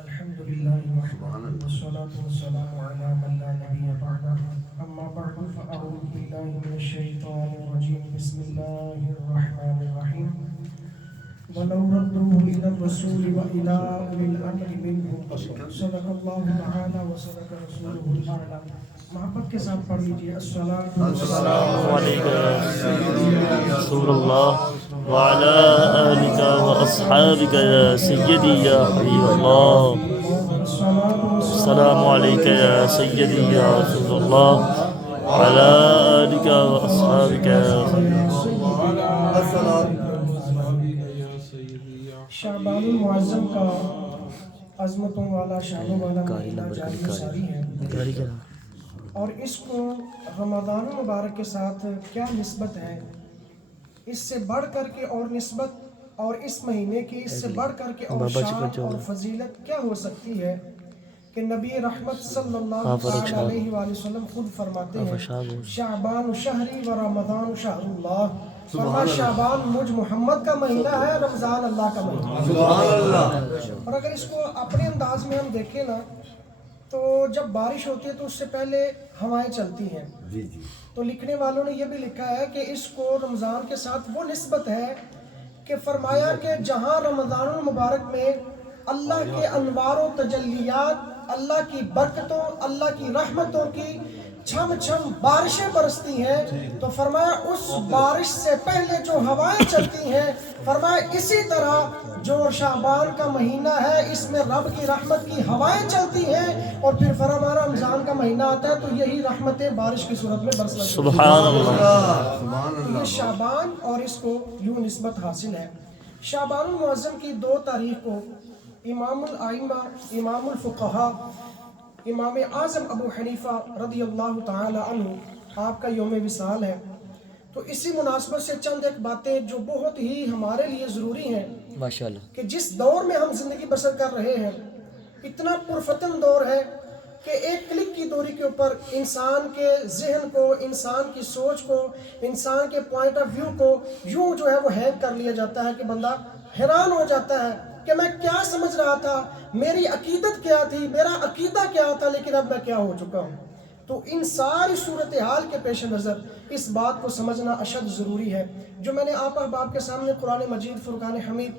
الحمد لله وحده والصلاة والسلام على من لا نبي بعده أما بعد فأعوذ بالله من الشيطان الرجيم بسم الله الرحمن الرحيم ولو ردوه إلى الرسول وإلى أولي الأمر منهم صدق الله تعالى وصدق رسوله الأعلى. محبت کے ساتھ پڑھ لیجیے السلام علیکم رسول اللہ وعلی آلک و اصحابک یا سیدی یا حبیب اللہ. السلام علیکم یا سیدی یا رسول اللہ وعلی آلک و اصحابک یا شعبان المعظم کا عظمتوں والا شانوں والا مہینہ جاری ساری ہے اور اس کو رمضان المبارک کے ساتھ کیا نسبت ہے، اس سے بڑھ کر کے اور نسبت اور اس مہینے کی اس سے بڑھ کر کے اور شان اور فضیلت کیا ہو سکتی ہے کہ نبی رحمت صلی اللہ علیہ وآلہ وسلم خود فرماتے ہیں شعبان شہری و رمضان شہر اللہ. فرمایا شعبان مجھ محمد کا مہینہ ہے، رمضان اللہ کا مہینہ. اور اگر اس کو اپنے انداز میں ہم دیکھیں نا تو جب بارش ہوتی ہے تو اس سے پہلے ہوائیں چلتی ہیں. تو لکھنے والوں نے یہ بھی لکھا ہے کہ اس کو رمضان کے ساتھ وہ نسبت ہے کہ فرمایا کہ جہاں رمضان المبارک میں اللہ کے انوار و تجلیات، اللہ کی برکتوں، اللہ کی رحمتوں کی چھم چھم بارشیں برستی ہیں، تو فرمایا اس بارش سے پہلے جو ہوائیں چلتی ہیں، فرمایا اسی طرح جو شعبان کا مہینہ ہے اس میں رب کی رحمت کی ہوائیں چلتی ہیں اور پھر فرمایا رمضان کا مہینہ آتا ہے تو یہی رحمتیں بارش کی صورت میں برسنا شروع ہوتی ہیں. سبحان اللہ. یہ شعبان اور اس کو یوں نسبت حاصل ہے. شعبان المعظم کی 2 تاریخ کو امام الائمہ، امام الفقہاء، امام اعظم ابو حنیفہ رضی اللہ تعالی عنہ آپ کا یوم وصال ہے. تو اسی مناسبت سے چند ایک باتیں جو بہت ہی ہمارے لیے ضروری ہیں ماشاءاللہ کہ جس دور میں ہم زندگی بسر کر رہے ہیں، اتنا پرفتن دور ہے کہ ایک کلک کی دوری کے اوپر انسان کے ذہن کو، انسان کی سوچ کو، انسان کے پوائنٹ آف ویو کو یوں جو ہے وہ ہیک کر لیا جاتا ہے کہ بندہ حیران ہو جاتا ہے کہ میں کیا سمجھ رہا تھا، میری عقیدت کیا تھی، میرا عقیدہ کیا تھا، لیکن اب میں کیا ہو چکا ہوں. تو ان ساری صورتحال کے پیش نظر اس بات کو سمجھنا اشد ضروری ہے جو میں نے آپ احباب کے سامنے قرآن مجید فرقان حمید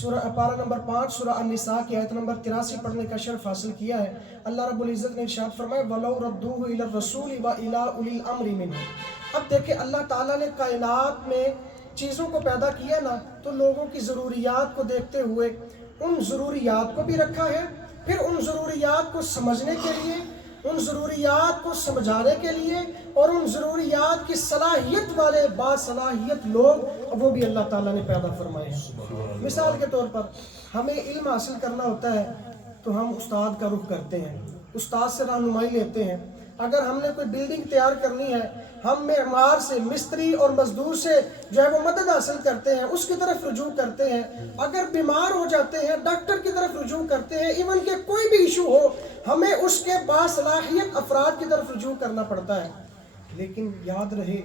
سورہ پارہ نمبر 5 سورہ النساء کی آیت نمبر 83 پڑھنے کا شرف حاصل کیا ہے. اللہ رب العزت نے ارشاد فرمایا وَلَوْ رَدُّوهُ إِلَى الرَّسُولِ وَإِلَىٰ أُولِي الْأَمْرِ مِنْهُمْ. اب دیکھیں اللہ تعالیٰ نے کائنات میں چیزوں کو پیدا کیا نا تو لوگوں کی ضروریات کو دیکھتے ہوئے ان ضروریات کو بھی رکھا ہے، پھر ان ضروریات کو سمجھنے کے لیے، ان ضروریات کو سمجھانے کے لیے اور ان ضروریات کی صلاحیت والے باصلاحیت لوگ وہ بھی اللہ تعالیٰ نے پیدا فرمائے ہیں. مثال کے طور پر ہمیں علم حاصل کرنا ہوتا ہے تو ہم استاد کا رخ کرتے ہیں، استاد سے رہنمائی لیتے ہیں. اگر ہم نے کوئی بلڈنگ تیار کرنی ہے ہم معمار سے، مستری اور مزدور سے جو ہے وہ مدد حاصل کرتے ہیں، اس کی طرف رجوع کرتے ہیں. اگر بیمار ہو جاتے ہیں ڈاکٹر کی طرف رجوع کرتے ہیں. ایون کہ کوئی بھی ایشو ہو ہمیں اس کے باصلاحیت افراد کی طرف رجوع کرنا پڑتا ہے. لیکن یاد رہے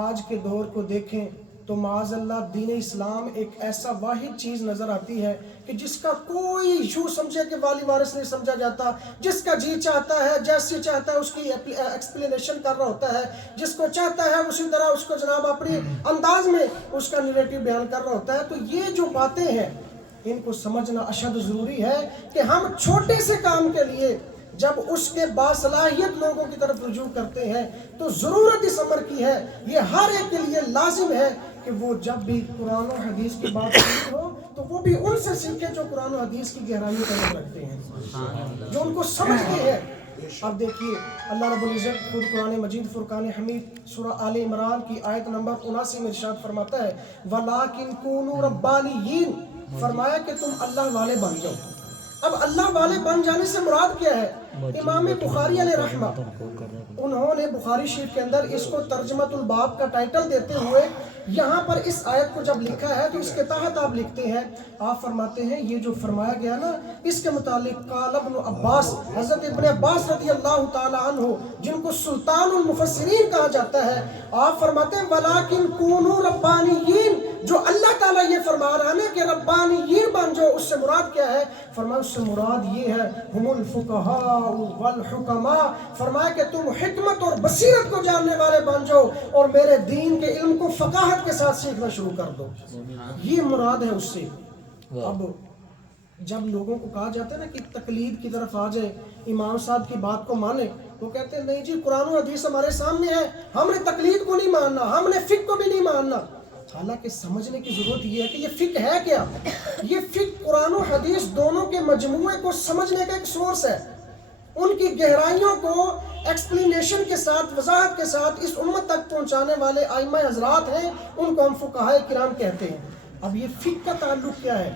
آج کے دور کو دیکھیں تو معاذ اللہ دین اسلام ایک ایسا واحد چیز نظر آتی ہے کہ جس کا کوئی ایشو سمجھے کہ والی وارث نہیں سمجھا جاتا. جس کا جی چاہتا ہے جیسی چاہتا ہے اس کی ایکسپلینیشن کر رہا ہوتا ہے، جس کو چاہتا ہے اسی طرح اس کو جناب اپنی انداز میں اس کا نیریٹو بیان کر رہا ہوتا ہے. تو یہ جو باتیں ہیں ان کو سمجھنا اشد ضروری ہے کہ ہم چھوٹے سے کام کے لیے جب اس کے باصلاحیت لوگوں کی طرف رجوع کرتے ہیں تو ضرورت اس امر کی ہے، یہ ہر ایک کے لیے لازم ہے کہ وہ جب بھی قرآن و حدیث کی بات کرنی ہو تو وہ بھی ان سے سیکھے جو قرآن و حدیث کی گہرائی کا علم رکھتے ہیں، جو ان کو سمجھتے ہیں. اب دیکھیے اللہ رب العزت خود قرآن مجید فرقان حمید سورہ آل عمران کی آیت نمبر 79 میں ارشاد فرماتا ہے وَلَٰكِن كُونُوا رَبَّانِيِّينَ. فرمایا کہ تم اللہ والے بن جاؤ. اب اللہ والے بن جانے سے مراد کیا ہے؟ امام بخاری علیہ رحمہ انہوں نے بخاری شریف کے اندر اس کو ترجمۃ الباب کا ٹائٹل دیتے ہوئے یہاں پر اس آیت کو جب لکھا ہے تو اس کے تحت آپ لکھتے ہیں، آپ فرماتے ہیں یہ جو فرمایا گیا نا اس کے متعلق قال ابن عباس، حضرت ابن عباس رضی اللہ تعالی عنہ جن کو سلطان المفسرین کہا جاتا ہے، آپ فرماتے ہیں ولیکن کونوا ربانیین، جو اللہ تعالیٰ یہ فرما رہا ہے نا کہ ربانیین بن جاؤ، اس سے مراد کیا ہے؟ فرمایا اس سے مراد یہ ہے ہم الفقہاء والحکماء، فرمایا کہ تم حکمت اور بصیرت کو جاننے والے بن جاؤ اور میرے دین کے علم کو فقاہت کے ساتھ سیکھنا شروع کر دو، یہ مراد ہے اس سے۔ اب جب لوگوں کو کہا جاتا ہے نا کہ تقلید کی طرف آ جائے، امام صاحب کی بات کو مانے، وہ کہتے ہیں نہیں جی قرآن و حدیث ہمارے سامنے ہے، ہم نے تقلید کو نہیں ماننا، ہم نے فقہ کو بھی نہیں ماننا۔ حالانکہ سمجھنے کی ضرورت یہ ہے کہ یہ فقہ ہے کیا؟ یہ فقہ قرآن و حدیث دونوں کے مجموعے کو سمجھنے کا ایک سورس ہے، ان کی گہرائیوں کو ایکسپلینیشن کے ساتھ، وضاحت کے ساتھ اس امت تک پہنچانے والے ائمہ حضرات ہیں، ان کو ہم فقہاء کرام کہتے ہیں۔ اب یہ فقہ کا تعلق کیا ہے؟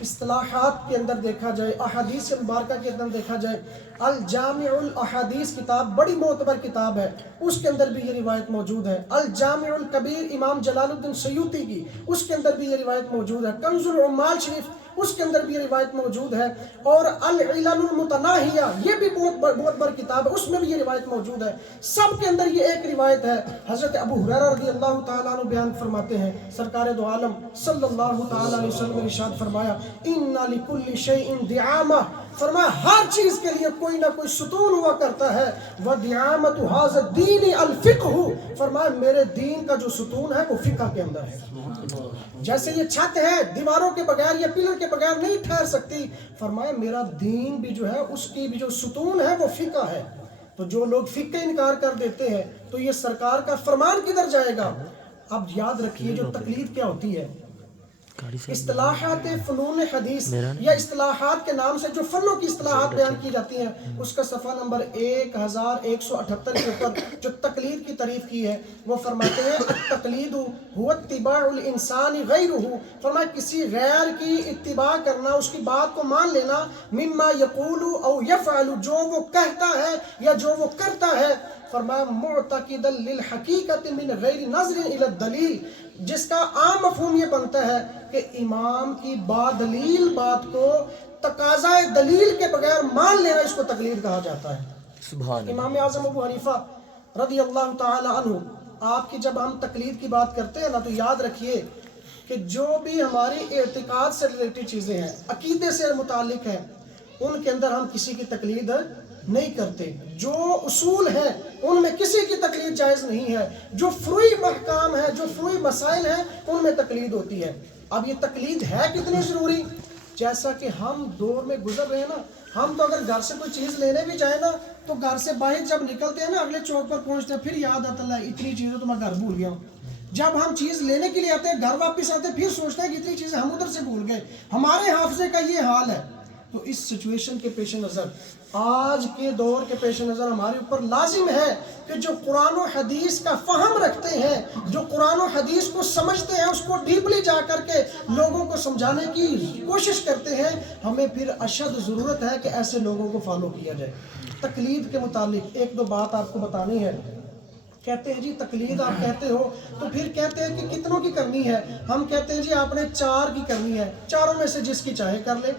اصطلاحات کے اندر دیکھا جائے، احادیث مبارکہ کے اندر دیکھا جائے، الجامع الاحادیث کتاب بڑی معتبر کتاب ہے، اس کے اندر بھی یہ روایت موجود ہے۔ الجامع الکبیر امام جلال الدین سیوطی کی، اس کے اندر بھی یہ روایت موجود ہے۔ کنز العمال شریف، اس کے اندر بھی یہ روایت موجود ہے۔ اور العلل المتناہیہ، یہ بھی بہت بڑی کتاب ہے، اس میں بھی یہ روایت موجود ہے۔ سب کے اندر یہ ایک روایت ہے، حضرت ابو ہریرہ رضی اللہ تعالیٰ عنہ بیان فرماتے ہیں، سرکار دو عالم صلی اللہ تعالیٰ علیہ وسلم نے ارشاد فرمایا ان لکل شیء دعامہ، فرمایا ہر چیز کے لیے کوئی نہ کوئی ستون ہوا کرتا ہے، وَدِعَامَةُ هَذَا الدِّينِ الْفِقْهُ، فرمایا میرے دین کا جو ستون ہے وہ فقہ کے اندر ہے۔ جیسے یہ چھت ہے دیواروں کے بغیر یا پلر کے بغیر نہیں ٹھہر سکتی، فرمایا میرا دین بھی جو ہے اس کی بھی جو ستون ہے وہ فقہ ہے۔ تو جو لوگ فقہ کا انکار کر دیتے ہیں تو یہ سرکار کا فرمان کدھر جائے گا؟ اب یاد رکھیے جو تقلید کیا ہوتی ہے، اصطلاحات فنون حدیث یا اصطلاحات کے نام سے جو فنوں کی اصطلاحات بیان کی جاتی ہیں، اس کا صفحہ نمبر 1178 کے اوپر جو تقلید کی تعریف کی ہے وہ فرماتے ہیں التقلید هو اتباع الانسان غیرہ، فرمایا کسی غیر کی اتباع کرنا، اس کی بات کو مان لینا، مما یقول او یفعل، جو وہ کہتا ہے یا جو وہ کرتا ہے، فرمایا معتقدا للحقیقت من غیر نظر الی الدلیل، جس کا عام مفہوم یہ بنتا ہے کہ امام کی بادلیل بات کو تقاضائے دلیل کے بغیر مان لینا، اس کو تقلید کہا جاتا ہے۔ سبحان امام اعظم ابو حنیفہ رضی اللہ تعالی عنہ، آپ کی جب ہم تقلید کی بات کرتے ہیں نا تو یاد رکھیے کہ جو بھی ہماری اعتقاد سے ریلیٹڈ چیزیں ہیں، عقیدے سے متعلق ہیں، ان کے اندر ہم کسی کی تقلید نہیں کرتے۔ جو اصول ہیں ان میں کسی کی تقلید جائز نہیں ہے، جو فروعی احکام ہیں، جو فروعی مسائل ہیں، ان میں تقلید ہوتی ہے۔ اب یہ تقلید ہے کتنی ضروری؟ جیسا کہ ہم دور میں گزر رہے ہیں نا، ہم تو اگر گھر سے کوئی چیز لینے بھی جائیں نا تو گھر سے باہر جب نکلتے ہیں نا، اگلے چوک پر پہنچتے ہیں، پھر یاد آتا ہے اتنی چیزیں تو میں گھر بھول گیا ہوں۔ جب ہم چیز لینے کے لیے آتے ہیں، گھر واپس آتے ہیں، پھر سوچتے ہیں کہ اتنی چیزیں ہم ادھر سے بھول گئے۔ ہمارے حافظے کا یہ حال ہے۔ تو اس سچویشن کے پیش نظر، آج کے دور کے پیش نظر ہمارے اوپر لازم ہے کہ جو قرآن و حدیث کا فہم رکھتے ہیں، جو قرآن و حدیث کو سمجھتے ہیں، اس کو ڈیپلی جا کر کے لوگوں کو سمجھانے کی کوشش کرتے ہیں، ہمیں پھر اشد ضرورت ہے کہ ایسے لوگوں کو فالو کیا جائے۔ تقلید کے متعلق ایک دو بات آپ کو بتانی ہے۔ کہتے ہیں جی تقلید آپ کہتے ہو تو پھر کہتے ہیں کہ کتنوں کی کرنی ہے؟ ہم کہتے ہیں جی آپ نے 4 کی کرنی ہے، چاروں میں سے جس کی چاہے کر لے،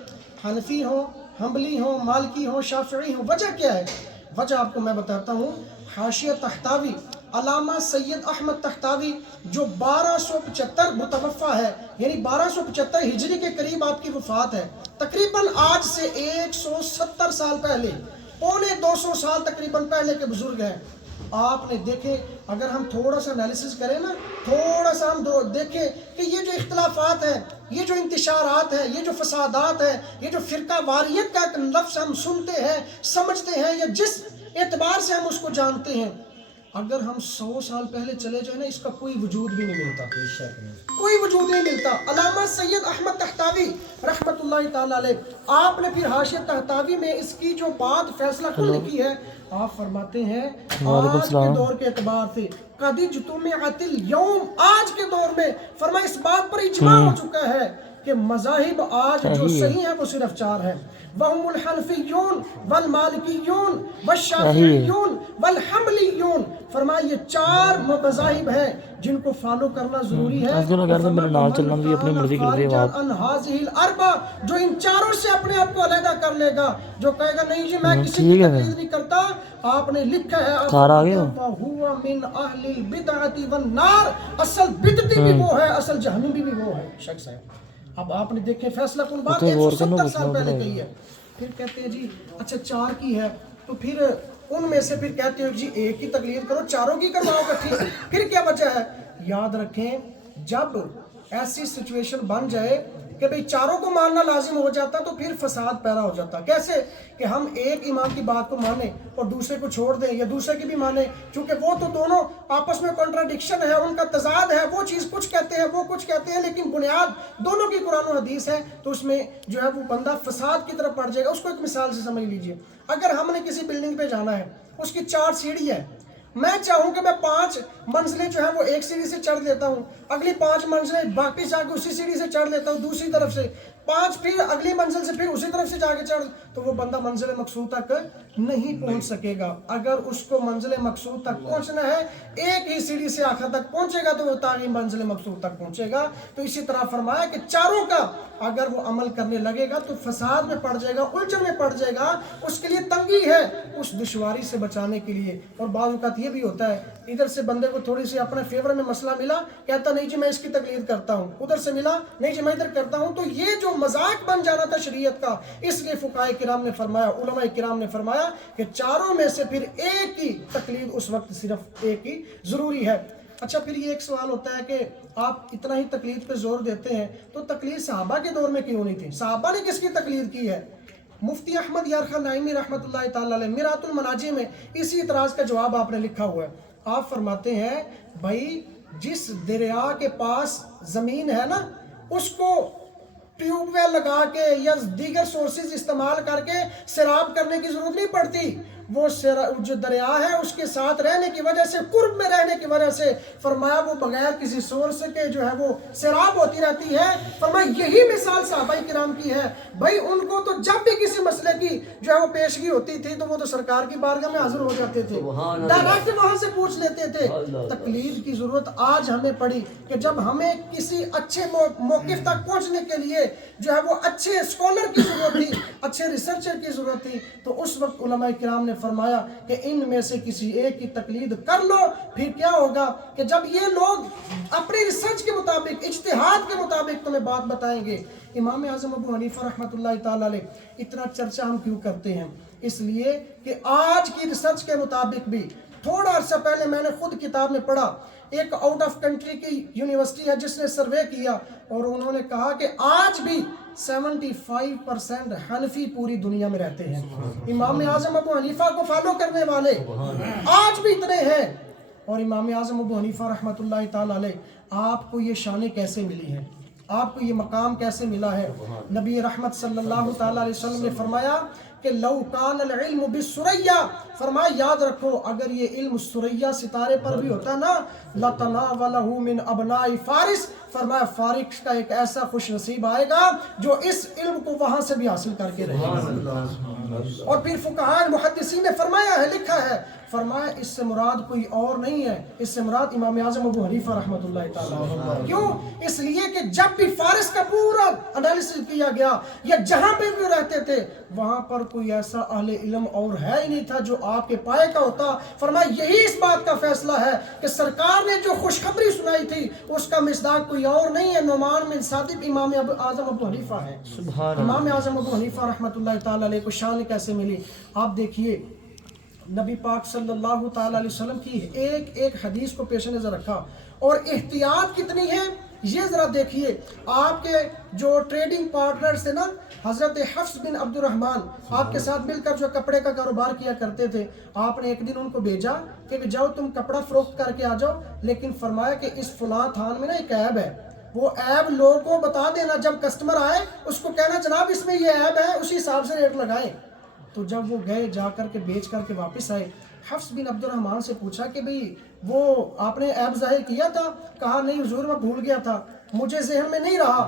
حنفی ہو، حنبلی ہو، مالکی ہو، شافعی ہو۔ وجہ کیا ہے؟ وجہ آپ کو میں بتاتا ہوں۔ حاشیہ تحتاوی، علامہ سید احمد تحتاوی جو 1275 متوفہ ہے، یعنی 1275 ہجری کے قریب آپ کی وفات ہے، تقریباً آج سے 170 سال پہلے، پونے 200 سال تقریباً پہلے کے بزرگ ہیں۔ آپ نے دیکھے، اگر ہم تھوڑا سا انالیسس کریں نا، تھوڑا سا ہم دیکھیں کہ یہ جو اختلافات ہیں، یہ جو انتشارات ہیں، یہ جو فسادات ہیں، یہ جو فرقہ واریت کا ایک لفظ ہم سنتے ہیں، سمجھتے ہیں، یا جس اعتبار سے ہم اس کو جانتے ہیں، اگر ہم 100 سال پہلے چلے جائیں نا، اس کا کوئی وجود بھی نہیں ملتا، کوئی وجود نہیں ملتا۔ علامہ سید احمد تحتاوی رحمت اللہ تعالی علیہ، آپ نے پھر حاشیہ تحتاوی میں اس کی جو بات فیصلہ کن لکھی ہے، آپ فرماتے ہیں آج کے دور کے اعتبار سے قد اجتمعت اليوم، آج کے دور میں فرمایا اس بات پر اجماع ہو چکا ہے کہ مذاہب آج جو صحیح ہیں وہ صرف 4 ہیں، وَهُمُ الْحَنْفِيُّونَ وَالْمَالِكِيُّونَ وَالشَّافِعِيُّونَ وَالْحَنْبَلِيُّونَ، فرمایا یہ 4 مذاہب ہیں جن کو فالو کرنا ضروری ہے۔ میرے نال چلنا بھی اپنی مرضی کر دے آپ ان هذه الاربع، جو ان 4 سے اپنے آپ کو علیحدہ کر لے گا، جو کہے گا نہیں جی میں کسی کی تقلید نہیں کرتا، آپ نے لکھا ہے وَهُوَ مِنْ أَهْلِ الْبِدْعَةِ وَالنَّارِ، اصل بدعتی بھی وہ ہے، اصل جہنمی بھی وہ ہے شخص ہے۔ اب آپ نے دیکھیں فیصلہ کن بات 170 سال پہلے کہی ہے، پھر کہتے ہیں جی اچھا 4 کی ہے تو پھر ان میں سے پھر کہتے ہو جی ایک کی تقلید کرو، 4 کی کرواؤ گا، پھر کیا وجہ ہے؟ یاد رکھیں جب ایسی سچویشن بن جائے کہ بھئی 4 کو ماننا لازم ہو جاتا تو پھر فساد پیدا ہو جاتا۔ کیسے کہ ہم ایک امام کی بات کو مانیں اور دوسرے کو چھوڑ دیں، یا دوسرے کی بھی مانیں، چونکہ وہ تو دونوں آپس میں کنٹراڈکشن ہے، ان کا تضاد ہے، وہ چیز کچھ کہتے ہیں وہ کچھ کہتے ہیں، لیکن بنیاد دونوں کی قرآن و حدیث ہے، تو اس میں جو ہے وہ بندہ فساد کی طرف پڑ جائے گا۔ اس کو ایک مثال سے سمجھ لیجئے، اگر ہم نے کسی بلڈنگ پہ جانا ہے، اس کی 4 سیڑھی ہے، میں چاہوں کہ میں 5 منزلیں جو ہے وہ ایک سیڑھی سے چڑھ لیتا ہوں، اگلی 5 منزلیں واپس جا کے اسی سیڑھی سے چڑھ لیتا ہوں دوسری طرف سے، 5 پھر اگلی منزل سے پھر اسی طرف سے جا کے چڑھ، تو وہ بندہ منزل مقصود تک نہیں پہنچ سکے گا۔ اگر اس کو منزل مقصود تک پہنچنا ہے ایک ہی سیڑھی سے آخر تک پہنچے گا تو وہ تاکہ منزل مقصود تک پہنچے گا۔ تو اسی طرح فرمایا کہ 4 کا اگر وہ عمل کرنے لگے گا تو فساد میں پڑ جائے گا، الجھن میں پڑ جائے گا، اس کے لیے تنگی ہے اس دشواری سے بچانے کے لیے۔ اور بعض اوقات یہ بھی ہوتا ہے ادھر سے بندے کو تھوڑی سی اپنے فیور میں مسئلہ ملا، کہتا نہیں جی میں اس کی تقلید کرتا ہوں، ادھر سے ملا نہیں جی میں ادھر کرتا ہوں، تو یہ جو مذاق بن جانا تھا شریعت کا، اس لیے فقہاء کرام نے فرمایا، علماء کرام نے فرمایا کہ 4 میں سے پھر ایک کی تقلید اس وقت صرف ایک ہی ضروری ہے۔ اچھا پھر یہ ایک سوال ہوتا ہے کہ آپ اتنا ہی تقلید پہ زور دیتے ہیں تو تقلید صحابہ کے دور میں کیوں نہیں تھی؟ صحابہ نے کس کی تقلید کی ہے؟ مفتی احمد یارخان نعیمی رحمۃ اللہ تعالی علیہ میرات المناجی میں اسی اعتراض کا جواب آپ نے لکھا ہوا ہے۔ آپ فرماتے ہیں بھائی جس دریا کے پاس زمین ہے نا، اس کو ٹیوب ویل لگا کے یا دیگر سورسز استعمال کر کے سیراب کرنے کی ضرورت نہیں پڑتی، وہ جو دریا ہے اس کے ساتھ رہنے کی وجہ سے، قرب میں رہنے کی وجہ سے، فرمایا وہ بغیر کسی سورس کے جو ہے وہ سیراب ہوتی رہتی ہے۔ فرمایا یہی مثال صحابہ کرام کی ہے، بھائی ان کو تو جب بھی کسی مسئلے کی جو ہے وہ پیشگی ہوتی تھی تو وہ تو سرکار کی بارگاہ میں حاضر ہو جاتے تھے، ڈائریکٹ وہاں سے پوچھ لیتے تھے۔ تقلید کی ضرورت آج ہمیں پڑی کہ جب ہمیں کسی اچھے موقف تک پہنچنے کے لیے جو ہے وہ اچھے اسکالر کی ضرورت تھی، اچھے ریسرچر کی ضرورت تھی، تو اس وقت علماء کرام نے فرمایا کہ ان میں سے کسی ایک کی تقلید کر لو۔ پھر کیا ہوگا کہ جب یہ لوگ اپنے ریسرچ کے مطابق، اجتہاد کے مطابق تمہیں بات بتائیں گے۔ امام اعظم ابو حنیفہ رحمۃ اللہ تعالی علیہ اتنا چرچہ ہم کیوں کرتے ہیں؟ اس لیے کہ آج کی ریسرچ کے مطابق بھی، تھوڑا عرصہ پہلے میں نے خود کتاب میں پڑھا، ایک آؤٹ آف کنٹری کی یونیورسٹی ہے جس نے سروے کیا اور انہوں نے کہا کہ آج بھی 75% حنفی پوری دنیا میں رہتے ہیں۔ امام اعظم ابو حنیفہ کو فالو کرنے والے آج بھی اتنے ہیں۔ اور امام اعظم ابو حنیفہ رحمۃ اللہ تعالی علیہ، آپ کو یہ شانیں کیسے ملی ہیں؟ آپ کو یہ مقام کیسے ملا ہے؟ نبی رحمت صلی اللہ تعالی علیہ وسلم نے فرمایا کہ لو کان العلم بالثریا، فرمایا یاد رکھو اگر یہ علم ثریا ستارے پر بھی ہوتا نا، لتناولہ من ابناء فارس، فرمایا فارس کا ایک ایسا خوش نصیب آئے گا جو اس علم کو وہاں سے بھی حاصل کر کے رہے گا۔ اور پھر فقہاء محدثین نے فرمایا ہے، لکھا ہے، فرمایا اس سے مراد کوئی اور نہیں ہے، اس سے مراد امام اعظم ابو حنیفہ رحمۃ اللہ تعالی۔ کیوں؟ اس لیے کہ جب بھی فارس کا پورا انالیسس کیا گیا یا جہاں پہ بھی رہتے تھے وہاں پر کوئی ایسا اہل علم اور ہے ہی نہیں تھا جو آپ کے پائے کا ہوتا۔ فرمایا یہی اس بات کا فیصلہ ہے کہ سرکار نے جو خوشخبری سنائی تھی اس کا مصداق کوئی اور نہیں ہے، نعمان بن ثابت امام اعظم ابو حنیفہ ہے۔ امام اعظم ابو حنیفہ رحمۃ اللہ تعالی علیہ کو شان کیسے ملی؟ آپ دیکھیے نبی پاک صلی اللہ تعالی علیہ وسلم کی ایک ایک حدیث کو پیش نظر رکھا، اور احتیاط کتنی ہے یہ ذرا دیکھیے۔ آپ کے جو ٹریڈنگ پارٹنرز تھے نا، حضرت حفص بن عبد الرحمن، آپ کے ساتھ مل کر جو کپڑے کا کاروبار کیا کرتے تھے، آپ نے ایک دن ان کو بھیجا کہ جاؤ تم کپڑا فروخت کر کے آ جاؤ، لیکن فرمایا کہ اس فلاں تھان میں نا ایک عیب ہے، وہ عیب لوگوں کو بتا دینا، جب کسٹمر آئے اس کو کہنا جناب اس میں یہ عیب ہے، اسی حساب سے ریٹ لگائیں۔ تو جب وہ گئے جا کر کے بیچ کر کے واپس آئے، حفص بن عبد الرحمن سے پوچھا کہ بھئی وہ آپ نے عیب ظاہر کیا تھا؟ کہا نہیں حضور میں بھول گیا تھا، مجھے ذہن میں نہیں رہا۔